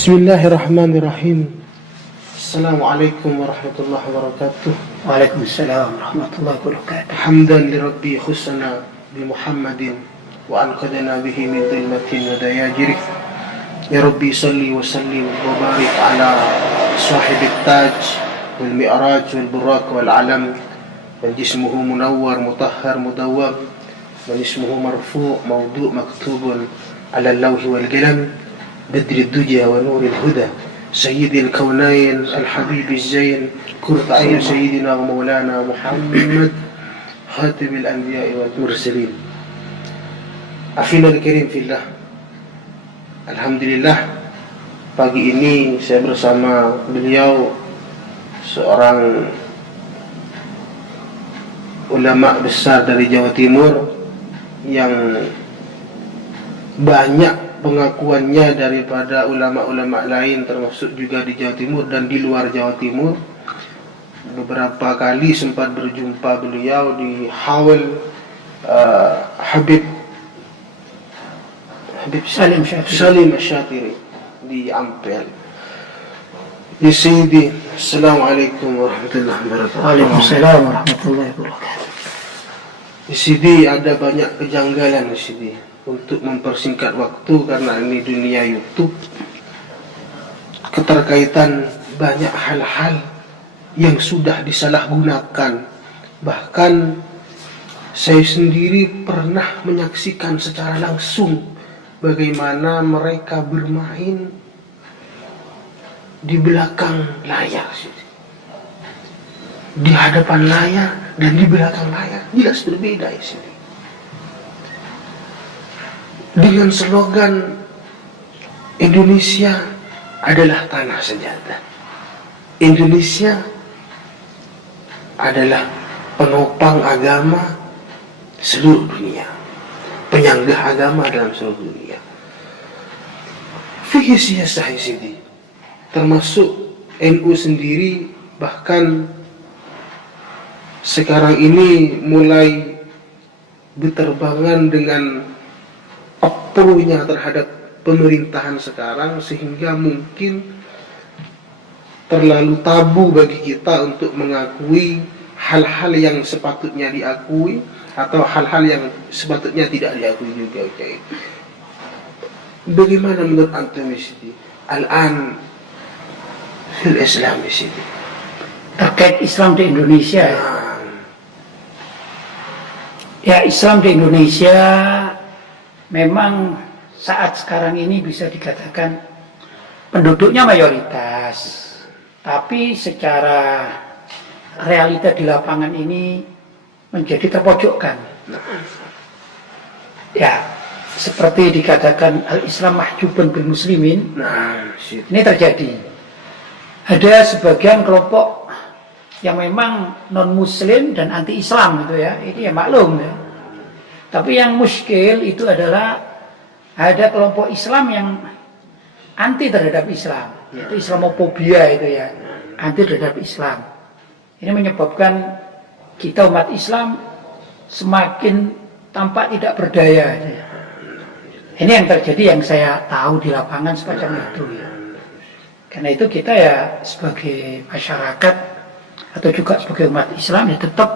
Bismillahirrahmanirrahim. Assalamualaikum warahmatullahi wabarakatuh. Waalaikumsalam warahmatullahi wabarakatuh. Hamdan li Rabbi khusna bi Muhammadin wa anqadana bihi min dhulmatin wa dayajirih. Ya Rabbi salli wa sallim wa barik ala sahibit taj wal mi'raj wal buraq wal alam man jismuhu munawwar mutahhar mudawwab man ismuhu marfu' mawdu' maktubun ala al-lawhi wal qalam بدر الدجى ونور الهدى سيد الكونين الحبيب الزين كرة عين سيدنا ومولانا محمد خاتم الأنبياء والمرسلين. Akhina al-karim fillah. Alhamdulillah, pagi ini saya bersama beliau, seorang ulama besar dari Jawa Timur yang banyak pengakuannya daripada ulama-ulama lain, termasuk juga di Jawa Timur dan di luar Jawa Timur. Beberapa kali sempat berjumpa beliau di Hawl Habib Salim Syatiri di Ampel. Ya Sayyidi, Assalamualaikum warahmatullahi wabarakatuh. Waalaikumsalam warahmatullahi wabarakatuh. Ya Sayyidi, ada banyak kejanggalan ya Sayyidi. Untuk mempersingkat waktu, karena ini dunia YouTube, keterkaitan banyak hal-hal yang sudah disalahgunakan. Bahkan saya sendiri pernah menyaksikan secara langsung bagaimana mereka bermain di belakang layar, di hadapan layar dan di belakang layar jelas berbeda ya sini. Dengan slogan Indonesia adalah tanah senjata, Indonesia adalah penopang agama seluruh dunia, penyanggah agama dalam seluruh dunia. Fikih siyasah ini termasuk NU sendiri, bahkan sekarang ini mulai berterbangan dengan approach-nya terhadap pemerintahan sekarang, sehingga mungkin terlalu tabu bagi kita untuk mengakui hal-hal yang sepatutnya diakui atau hal-hal yang sepatutnya tidak diakui juga. Okay. Bagaimana menurut antum ini al-an fil Islam ini Terkait Islam di Indonesia, ya Islam di Indonesia memang saat sekarang ini bisa dikatakan penduduknya mayoritas, tapi secara realita di lapangan ini menjadi terpojokkan. Ya, seperti dikatakan al-Islam mahjubun bil muslimin. Ini terjadi. Ada sebagian kelompok yang memang non muslim dan anti Islam gitu ya. Ini ya maklum ya. Tapi yang muskil itu adalah ada kelompok Islam yang anti terhadap Islam, itu Islamofobia itu ya, anti terhadap Islam. Ini menyebabkan kita umat Islam semakin tampak tidak berdaya. Ini yang terjadi, yang saya tahu di lapangan semacam itu ya. Karena itu kita ya sebagai masyarakat atau juga sebagai umat Islam ya tetap,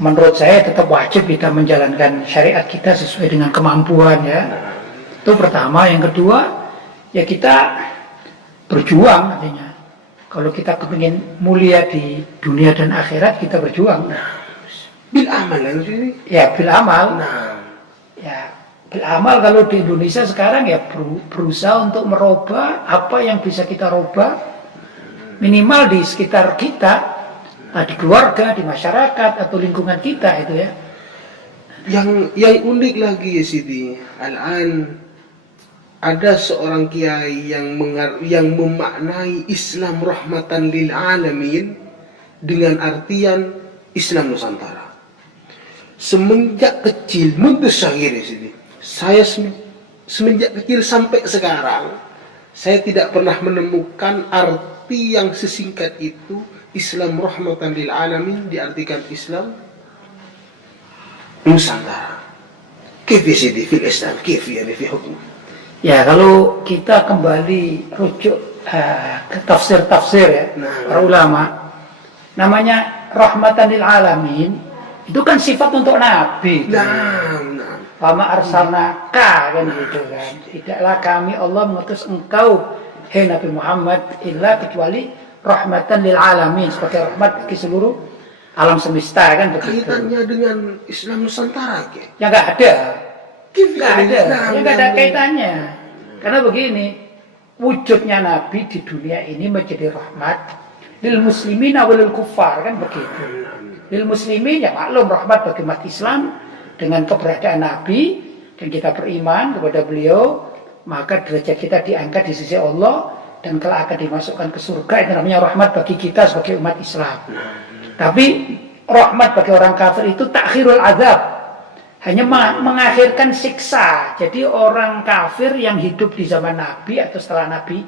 menurut saya tetap wajib kita menjalankan syariat kita sesuai dengan kemampuan ya. Itu pertama. Yang kedua, ya kita berjuang artinya. Kalau kita kepingin mulia di dunia dan akhirat, kita berjuang. Bil amal ya, bil amal. Ya, bil amal kalau di Indonesia sekarang ya berusaha untuk merubah apa yang bisa kita rubah, minimal di sekitar kita. Di keluarga, di masyarakat atau lingkungan kita itu ya. Yang unik lagi ya Sidi, al-an ada seorang kiai yang memaknai Islam rahmatan lil alamin dengan artian Islam Nusantara. Semenjak kecil, mundasahir ya Sidi, saya semenjak kecil sampai sekarang, saya tidak pernah menemukan arti yang sesingkat itu. Islam rahmatan lil alamin diartikan Islam Nusantara. Kif ya Sidi fil Islam, kif yani fi hukm. Ya kalau kita kembali rujuk ke tafsir-tafsir ya, para ulama, namanya rahmatan lil alamin, itu kan sifat untuk Nabi. Fama arsalnaka kan gitu kan. Tidaklah kami Allah mengutus engkau, hai Nabi Muhammad, illa kecuali rahmatan lil alamin, sebagai rahmat bagi seluruh alam semesta kan begitu. Kaitannya dengan Islam Nusantara ya? Ya nggak ada. Nggak ada. Ya nggak ada kaitannya. Karena begini, wujudnya Nabi di dunia ini menjadi rahmat lil muslimin awalil kufar kan begitu. Lil muslimin ya maklum rahmat bagi umat Islam dengan keberadaan Nabi dan kita beriman kepada beliau, maka derajat kita diangkat di sisi Allah dan kelak akan dimasukkan ke surga. Itu namanya rahmat bagi kita sebagai umat Islam. Tapi rahmat bagi orang kafir itu takhirul azab, hanya mengakhirkan siksa. Jadi orang kafir yang hidup di zaman Nabi atau setelah Nabi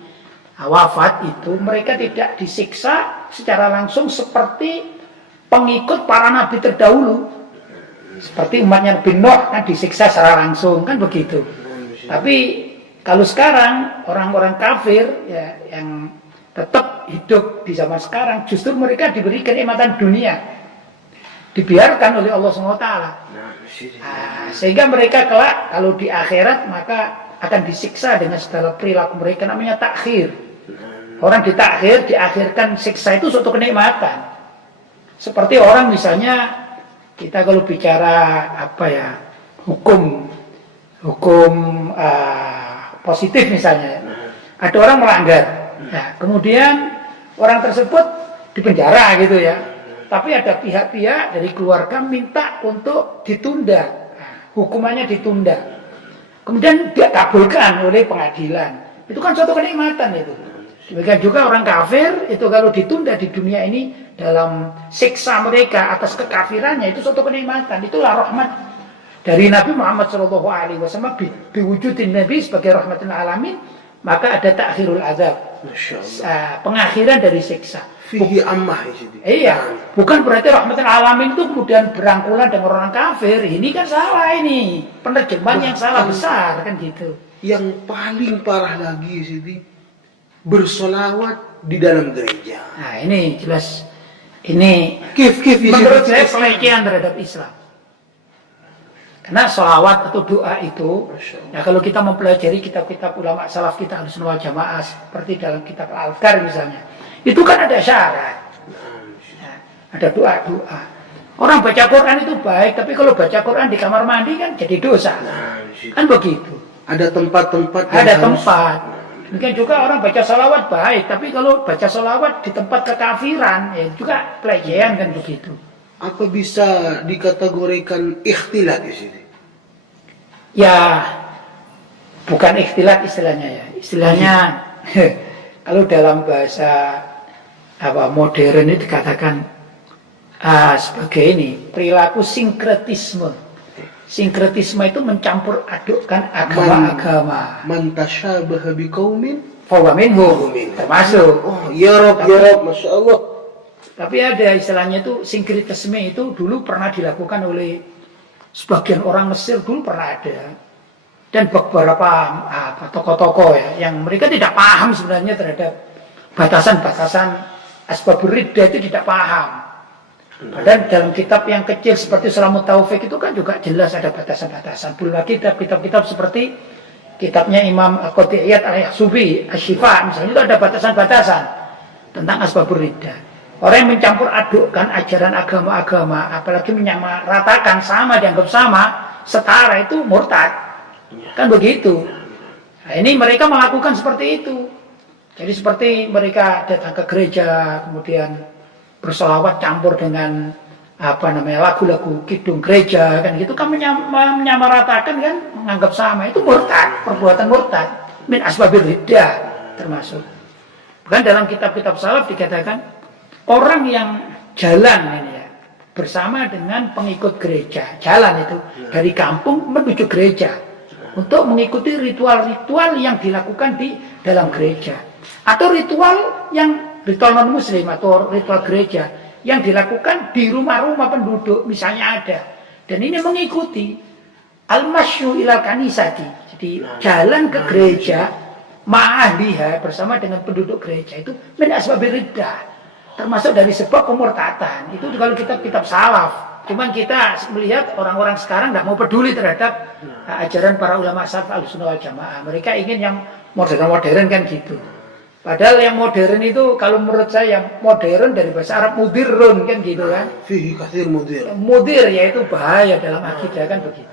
wafat itu, mereka tidak disiksa secara langsung seperti pengikut para Nabi terdahulu. Seperti umatnya Nabi Nuh kan disiksa secara langsung kan begitu. Tapi kalau sekarang orang-orang kafir ya, yang tetap hidup di zaman sekarang, justru mereka diberi kenikmatan dunia, dibiarkan oleh Allah SWT. Sehingga mereka kelak kalau di akhirat maka akan disiksa dengan segala perilaku mereka, namanya takhir. Orang ditakhir, diakhirkan siksa itu suatu kenikmatan. Seperti orang misalnya, kita kalau bicara apa ya, hukum positif misalnya, ada orang melanggar, ya, kemudian orang tersebut dipenjara gitu ya, tapi ada pihak-pihak dari keluarga minta untuk ditunda, hukumannya ditunda, kemudian dikabulkan oleh pengadilan, itu kan suatu kenikmatan itu. Demikian juga orang kafir itu kalau ditunda di dunia ini dalam siksa mereka atas kekafirannya, itu suatu kenikmatan. Itulah rahmat dari Nabi Muhammad SAW diwujudin Nabi sebagai rahmatul alamin, maka ada takhirul azab, pengakhiran dari siksa. Fihi ammah iya, bukan berarti rahmatul alamin itu kemudian berangkulan dengan orang kafir. Ini kan salah, ini penerjemahan yang salah besar kan gitu. Yang paling parah lagi Sidi, bersolawat di dalam gereja. Nah ini jelas, ini Kif menurut saya pelecehan terhadap Islam. Karena sholawat atau doa itu, ya kalau kita mempelajari kitab-kitab ulama salaf kita Ahlussunnah wal Jamaah, seperti dalam kitab Al-Adhkar misalnya, itu kan ada syarat, ya, ada doa-doa. Orang baca Quran itu baik, tapi kalau baca Quran di kamar mandi kan jadi dosa, kan begitu. Ada tempat-tempat. Ada tempat. Demikian juga orang baca sholawat baik, tapi kalau baca sholawat di tempat kekafiran, ya juga pelecehan kan begitu. Apa bisa dikategorikan ikhtilat di sini? Ya, bukan ikhtilat istilahnya ya. Istilahnya kalau dalam bahasa modern itu dikatakan sebagai ini perilaku sinkretisme. Sinkretisme itu mencampur adukkan agama-agama. Man tasyabaha biqaumin fahuwa minhum, termasuk. Oh, ya Rabb, Masya Allah. Tapi ada istilahnya itu sinkretisme, itu dulu pernah dilakukan oleh sebagian orang Mesir, dulu pernah ada. Dan beberapa tokoh-tokoh ya, yang mereka tidak paham sebenarnya terhadap batasan-batasan asbabur riddah, itu tidak paham. Padahal dalam kitab yang kecil seperti Salamut Taufik itu kan juga jelas ada batasan-batasan. Belum lagi kitab-kitab seperti kitabnya Imam Al-Qati'iyat Al-Yahsubi, Asy-Syifa misalnya, itu ada batasan-batasan tentang asbabur riddah. Orang yang mencampur adukkan ajaran agama-agama, apalagi menyamaratakan, sama, dianggap sama, setara, itu murtad. Kan begitu. Nah, ini mereka melakukan seperti itu. Jadi seperti mereka datang ke gereja, kemudian bersolawat campur dengan lagu-lagu kidung gereja, kan gitu kan, menyamaratakan kan, menganggap sama, itu murtad, perbuatan murtad, min asbabir riddah termasuk. Bahkan dalam kitab-kitab salaf dikatakan orang yang jalan ini ya, bersama dengan pengikut gereja, jalan itu dari kampung menuju gereja untuk mengikuti ritual-ritual yang dilakukan di dalam gereja, atau ritual non muslim atau ritual gereja yang dilakukan di rumah-rumah penduduk misalnya ada, dan ini mengikuti al-masyu ilal kanisati. Jadi Jadi jalan ke gereja ma'ahliha bersama dengan penduduk gereja itu min asbabi riddah, termasuk dari sebab pemurtatan. Itu kalau kitab salaf. Cuman kita melihat orang-orang sekarang nggak mau peduli terhadap ajaran para ulama salaf Ahlussunnah wal Jamaah. Mereka ingin yang modern kan gitu. Padahal yang modern itu kalau menurut saya modern dari bahasa Arab mudirun kan gitu kan. Fihi katsir mudir. Mudir yaitu bahaya dalam akidah kan begitu.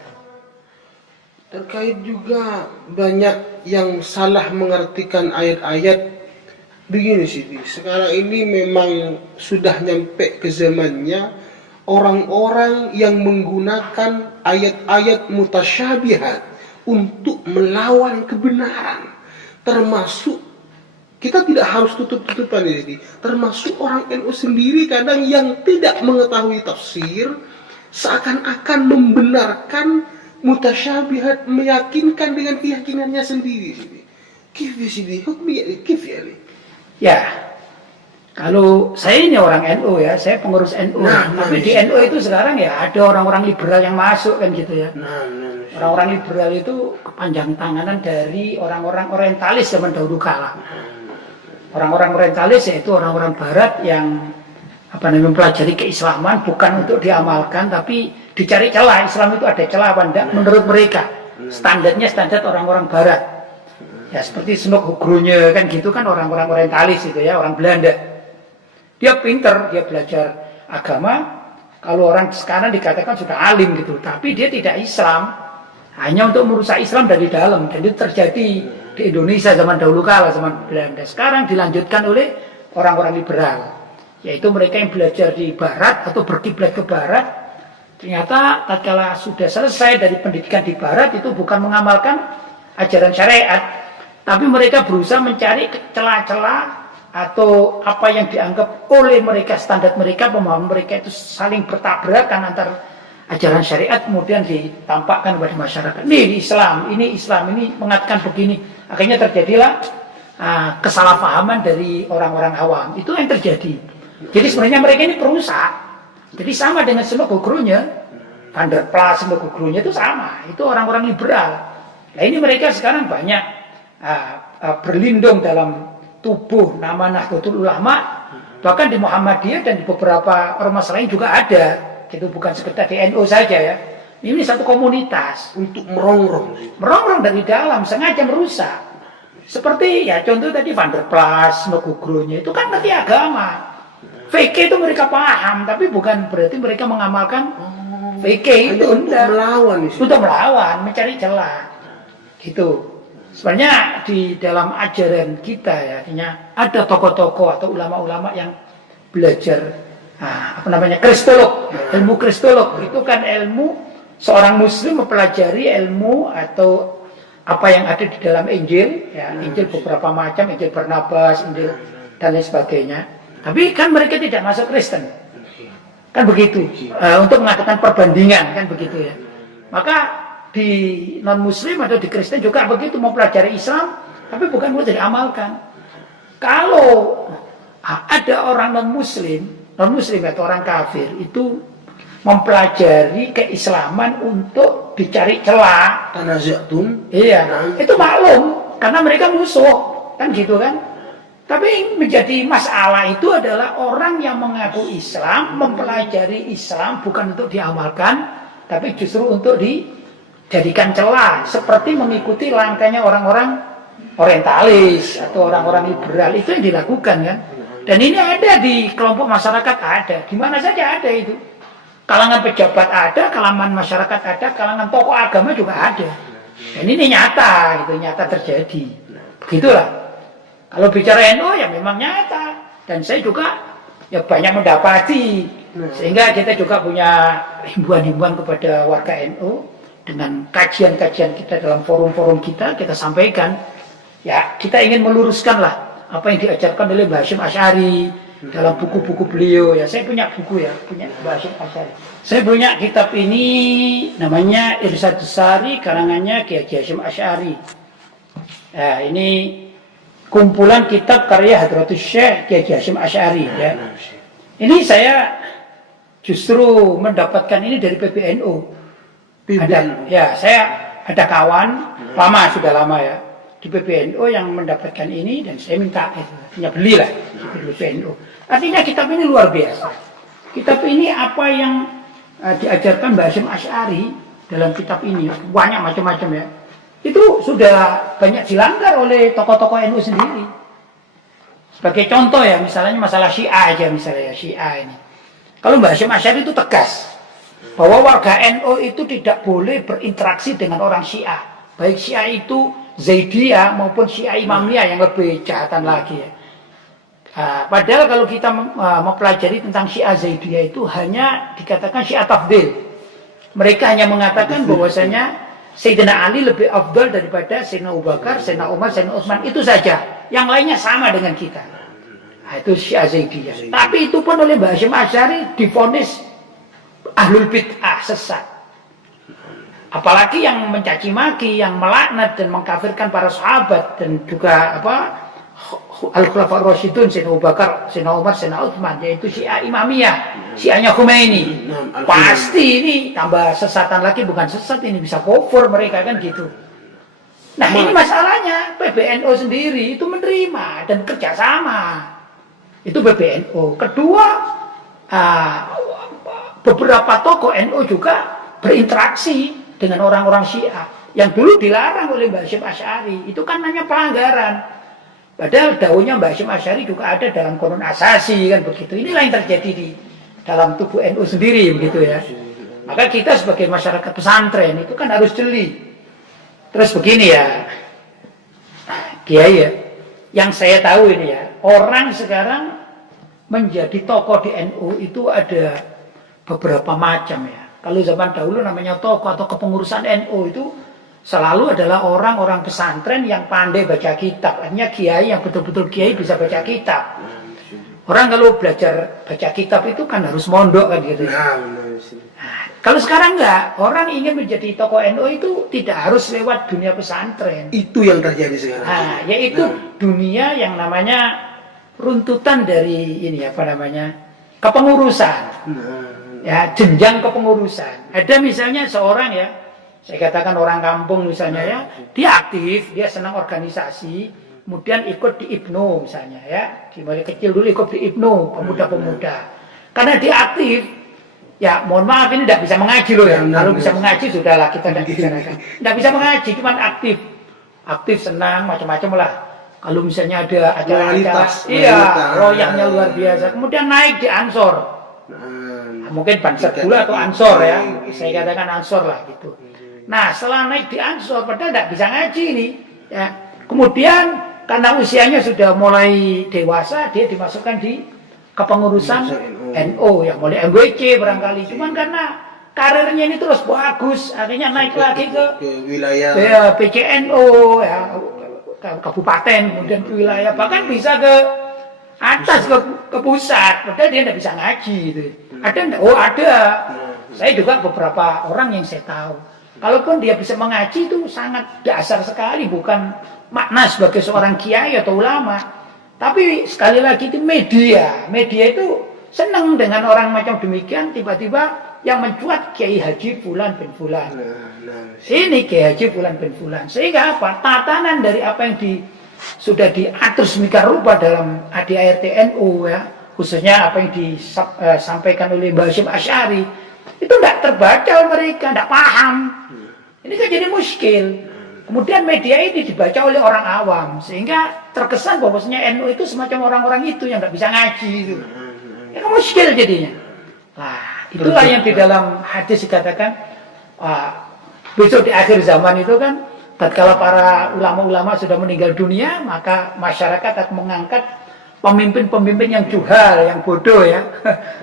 Terkait juga banyak yang salah mengartikan ayat-ayat begini sih. Sekarang ini memang sudah nyampe ke zamannya orang-orang yang menggunakan ayat-ayat mutasyabihat untuk melawan kebenaran. Termasuk kita tidak harus tutup-tutupan di sini. Termasuk orang NU sendiri kadang yang tidak mengetahui tafsir seakan-akan membenarkan mutasyabihat, meyakinkan dengan keyakinannya sendiri. Kif sini, hukmi kif ya. Ya, kalau saya ini orang NU ya, saya pengurus NU. Tapi di NU itu sekarang ya ada orang-orang liberal yang masuk kan gitu ya. Orang-orang liberal itu kepanjang tanganan dari orang-orang orientalis zaman dahulu kala. Orang-orang orientalis yaitu orang-orang barat yang mempelajari keislaman bukan untuk diamalkan tapi dicari celah. Islam itu ada celah apa enggak menurut mereka. Standarnya standar orang-orang barat. Ya seperti Snoek Groene kan gitu kan orang-orang orientalis itu ya, orang Belanda. Dia pinter, dia belajar agama. Kalau orang sekarang dikatakan sudah alim gitu, tapi dia tidak Islam. Hanya untuk merusak Islam dari dalam. Dan itu terjadi di Indonesia zaman dahulu kala, zaman Belanda. Sekarang dilanjutkan oleh orang-orang liberal. Yaitu mereka yang belajar di barat atau berkiblat ke barat. Ternyata tatkala sudah selesai dari pendidikan di barat itu bukan mengamalkan ajaran syariat. Tapi mereka berusaha mencari celah-celah atau apa yang dianggap oleh mereka, standar mereka, pemahaman mereka itu saling bertabrakan antar ajaran syariat kemudian ditampakkan kepada masyarakat. Ini Islam, ini mengatakan begini. Akhirnya terjadilah kesalahpahaman dari orang-orang awam. Itu yang terjadi. Jadi sebenarnya mereka ini perusak. Jadi sama dengan Snoek Groene, Van der Plas, Snoek Groene itu sama. Itu orang-orang liberal. Nah ini mereka sekarang banyak berlindung dalam tubuh nama Nahdlatul Ulama, bahkan di Muhammadiyah dan di beberapa ormas lain juga ada. Itu bukan sekedar di NU saja ya. Ini satu komunitas untuk merongrong dari dalam, sengaja merusak. Seperti ya contoh tadi Van der Plas, Snoek Groene itu kan ngerti agama. VK itu mereka paham, tapi bukan berarti mereka mengamalkan VK itu untuk melawan, mencari celah. Gitu. Sebenarnya di dalam ajaran kita ya, artinya ada tokoh-tokoh atau ulama-ulama yang belajar kristolog, ilmu kristolog itu kan ilmu seorang muslim mempelajari ilmu atau apa yang ada di dalam Injil, ya, Injil beberapa macam, Injil Barnabas, Injil dan lain sebagainya. Tapi kan mereka tidak masuk Kristen, kan begitu, untuk mengatakan perbandingan kan begitu ya. Maka di non muslim atau di Kristen juga begitu, mempelajari Islam tapi bukan untuk diamalkan. Kalau ada orang non muslim atau orang kafir itu mempelajari keislaman untuk dicari celah, iya, itu maklum karena mereka musuh kan gitu kan. Tapi menjadi masalah itu adalah orang yang mengaku Islam mempelajari Islam bukan untuk diamalkan tapi justru untuk dijadikan celah, seperti mengikuti langkahnya orang-orang orientalis atau orang-orang liberal. Itu yang dilakukan kan. Dan ini ada di kelompok masyarakat, ada di mana saja ada itu. Kalangan pejabat ada, kalangan masyarakat ada, kalangan tokoh agama juga ada. Dan ini nyata, itu nyata terjadi. Begitulah. Kalau bicara NU ya memang nyata. Dan saya juga ya banyak mendapati. Sehingga kita juga punya himbauan-himbauan kepada warga NU. Dengan kajian-kajian kita dalam forum-forum kita sampaikan. Ya kita ingin meluruskanlah apa yang diajarkan oleh Mbah Hasyim Asy'ari dalam buku-buku beliau. Ya saya punya buku ya, punya Mbah Hasyim Asy'ari. Saya punya kitab ini namanya Irsyadus Sari, karangannya Kiai Hasyim Asy'ari. Nah, ini kumpulan kitab karya Hadratus Syekh Kiai Hasyim Asy'ari ya. Ini saya justru mendapatkan ini dari PBNU. Saya ada kawan lama, sudah lama ya, di PBNU yang mendapatkan ini, dan saya minta punya belilah di PBNU. Artinya kitab ini luar biasa. Kitab ini apa yang diajarkan Mbah Hasyim Asy'ari dalam kitab ini banyak macam-macam ya. Itu sudah banyak dilanggar oleh tokoh-tokoh NU sendiri. Sebagai contoh ya, misalnya masalah Syiah aja, misalnya ya, Syiah ini. Kalau Mbah Hasyim Asy'ari itu tegas bahwa warga NU itu tidak boleh berinteraksi dengan orang Syiah. Baik Syiah itu Zaidiyah maupun Syiah Imamiyah yang lebih jahatan lagi ya. Padahal kalau kita mempelajari tentang Syiah Zaidiyah itu hanya dikatakan Syiah Tafdil. Mereka hanya mengatakan bahwasanya Sayyidina Ali lebih afdal daripada Sayyidina Abu Bakar, Sayyidina Umar, Sayyidina Utsman, itu saja. Yang lainnya sama dengan kita. Nah, itu Syiah Zaidiyah. Tapi itu pun oleh Mbah Hasyim Asy'ari divonis ahlul bid'ah, sesat. Apalagi yang mencaci maki, yang melaknat dan mengkafirkan para sahabat dan juga Al-Khulafaur Rasyidun, Sayyidina Abu Bakar, Sayyidina Umar, Sayyidina Utsman, yaitu Syiah Imamiyah, Syiahnya Khomeini. Pasti ini tambah sesatan lagi, bukan sesat, ini bisa kufur mereka kan gitu. Nah, ini masalahnya PBNU sendiri itu menerima dan kerjasama. Itu PBNU. Kedua, beberapa tokoh NU juga berinteraksi dengan orang-orang Syiah yang dulu dilarang oleh Mbah Hasyim Asy'ari. Itu kan hanya pelanggaran. Padahal daunnya Mbah Hasyim Asy'ari juga ada dalam Qur'an Asasi kan begitu. Inilah yang terjadi di dalam tubuh NU sendiri begitu ya. Maka kita sebagai masyarakat pesantren itu kan harus jeli. Terus begini ya, Kiai ya, yang saya tahu ini ya, orang sekarang menjadi tokoh di NU itu ada beberapa macam ya. Kalau zaman dahulu namanya tokoh atau kepengurusan NU itu selalu adalah orang-orang pesantren yang pandai baca kitab. Artinya kiai yang betul-betul kiai bisa baca kitab. Orang kalau belajar baca kitab itu kan harus mondok kan gitu. Nah, kalau sekarang enggak, orang ingin menjadi tokoh NU itu tidak harus lewat dunia pesantren. Itu yang terjadi sekarang. Nah, yaitu dunia yang namanya runtutan dari ini apa namanya? Kepengurusan. Ya, jenjang kepengurusan. Ada misalnya seorang ya, saya katakan orang kampung misalnya ya, dia aktif, dia senang organisasi, kemudian ikut di IPNU misalnya ya, dimulai kecil dulu ikut di IPNU, pemuda-pemuda. Karena dia aktif, ya mohon maaf ini tidak bisa mengaji loh ya. Kalau bisa mengaji sudahlah kita tidak bicarakan. Tidak bisa mengaji, cuma aktif, aktif senang macam-macam lah. Kalau misalnya ada acara-acara, iya, royaknya luar biasa. Kemudian naik di Ansor. Mungkin Bansar Gula atau Ansor ya, saya katakan Ansor lah gitu. Nah setelah naik di Ansor, padahal tidak bisa ngaji ini ya. Kemudian karena usianya sudah mulai dewasa, dia dimasukkan di kepengurusan NU yang mulai MWC barangkali. Cuman karena karirnya ini terus bagus, akhirnya naik lagi ke wilayah ya, PCNU ya, kabupaten, kemudian ke wilayah, bahkan bisa ke atas ke pusat, padahal dia tidak bisa ngaji gitu. Ada enggak? Oh ada. Saya juga beberapa orang yang saya tahu. Kalaupun dia bisa mengaji itu sangat dasar sekali, bukan makna sebagai seorang kiai atau ulama. Tapi sekali lagi itu media itu senang dengan orang macam demikian, tiba-tiba yang mencuat Kiai Haji Fulan bin Fulan. Ini Kiai Haji Fulan bin Fulan. Sehingga apa? Tatanan dari apa yang sudah diatur sedemikian rupa dalam ADART NU ya, khususnya apa yang disampaikan oleh Mbah Hasyim Asy'ari, itu tidak terbaca oleh mereka, tidak paham. Ini kan jadi muskil. Kemudian media ini dibaca oleh orang awam, sehingga terkesan bahwasanya NU itu semacam orang-orang itu yang tidak bisa ngaji itu. Itu muskil jadinya. Nah, itulah yang di dalam hadis dikatakan besok di akhir zaman itu kan, tatkala para ulama-ulama sudah meninggal dunia, maka masyarakat akan mengangkat pemimpin-pemimpin yang juhal, yang bodoh ya.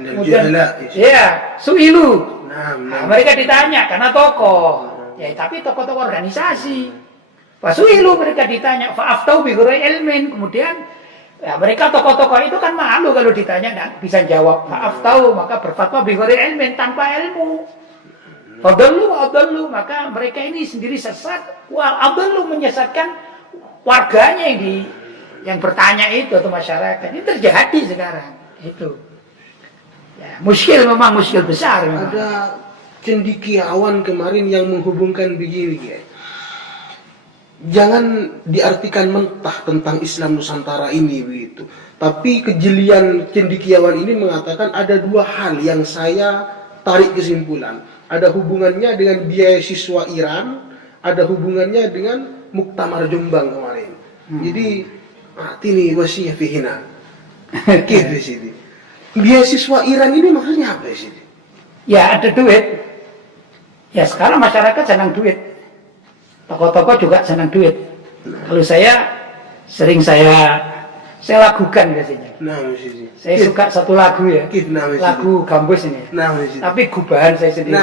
Kemudian, ya, su'ilu. Nah, mereka ditanya karena tokoh. Ya, tapi tokoh-tokoh organisasi. Fasu'ilu mereka ditanya, fa'aftau bi ghairi ilmin. Kemudian ya, mereka tokoh-tokoh itu kan malu kalau ditanya dan bisa jawab. Fa'aftau, maka berfatwa bi ghairi ilmin, tanpa ilmu. Fadallu, maka mereka ini sendiri sesat. Wal adallu menyesatkan warganya yang bertanya itu atau masyarakat. Ini terjadi sekarang. Itu. Ya, muskil besar memang. Ada cendekiawan kemarin yang menghubungkan begini ya. jangan diartikan mentah tentang Islam Nusantara ini begitu. Tapi kejelian cendekiawan ini mengatakan ada dua hal yang saya tarik kesimpulan. Ada hubungannya dengan biaya siswa Iran, ada hubungannya dengan Muktamar Jombang kemarin. Jadi ini wasiyah fihina. Gitu sih. Beasiswa Iran ini maksudnya apa sih? Ya ada duit. Ya sekarang masyarakat senang duit. Tokoh-tokoh juga senang duit. Kalau saya sering saya lakukan biasanya. Saya suka satu lagu ya. Lagu Gambus ini. Tapi gubahan saya sendiri.